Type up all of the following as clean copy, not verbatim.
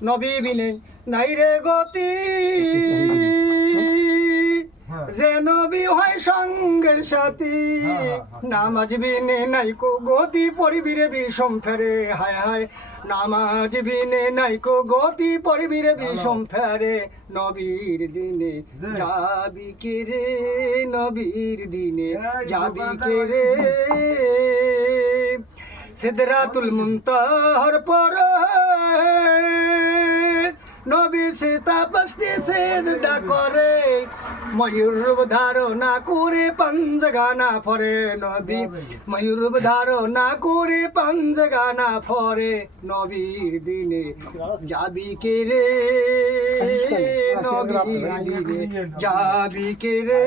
নবী বিনে নাই রে গতি যে নবী হয় সঙ্গের সাথী নামাজ বিনে নাই কো গতি পড়িবি রে বিষম ফেরে হায় হায় নামাজ বিনে নাই কো গতি পড়িবি রে বিষম ফেরে নবীর দিনে যাবি কে রে নবীর দিনে যাবি কে রে সিদরাতুল মুনতাহার পর নবী সীতা পাশে সেজদা করে ময়ূর ধারণা করে পাঞ্জগানা ফরে নবী ময়ূর ধারণা করে পাঞ্জগানা ফরে নবীর দিনে যাবি কে রে নবীর দিনে যাবি কে রে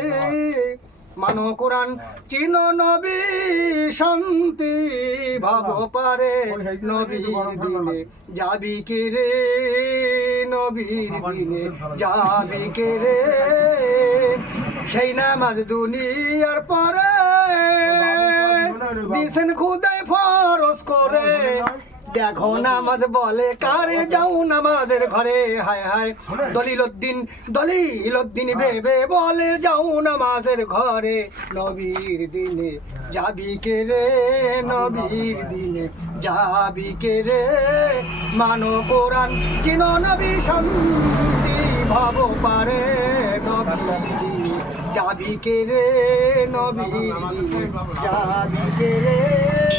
মানো কোরআন চিনো নবী শান্তি ভাব পারে নবীর দিনে যাবি কে রে নবীর দিনে যাবি কে রে সেই নামাজ দুনিয়ার পরে দিছেন খুদাই ফরজ করে দেখো নামাজ বলে কারে যাও নামাজের ঘরে হায় হায় দলিলউদ্দিন ভেবে বলে যাও নামাজের ঘরে নবীর দিনে যাবি কে রে নবীর দিনে যাবি কে রে মানো কোরআন চিনো নবী শান্তি ভাব পারে নবীর দিনে যাবি কে রে নবীর দিনে যাবি কে রে